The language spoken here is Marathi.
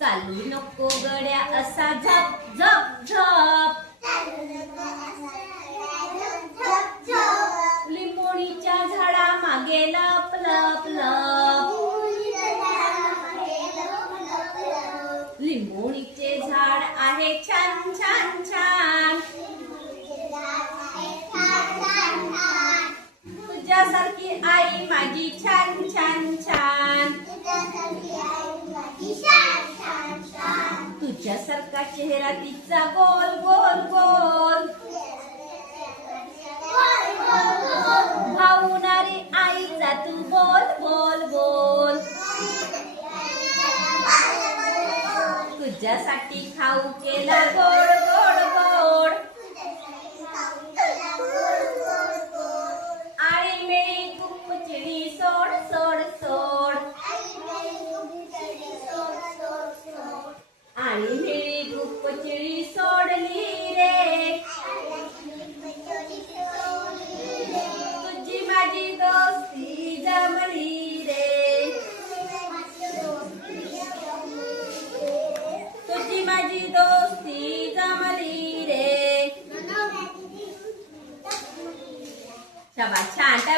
चालू नको गड्या असा झप झप झप. लिंबोणीच्या झाडा मागे लप लप लप. लिंबोणीचे झाड आहे छान छान छान. तुझ्यासारखी आई माझी छान छान छान. तुझ्यासारखा चेहरा तिचा गोल गोल गोल. तुझ्यासाठी खाऊ केला. गो મારી દોસ્તી જમલી રે. શાબાશ. છાંટા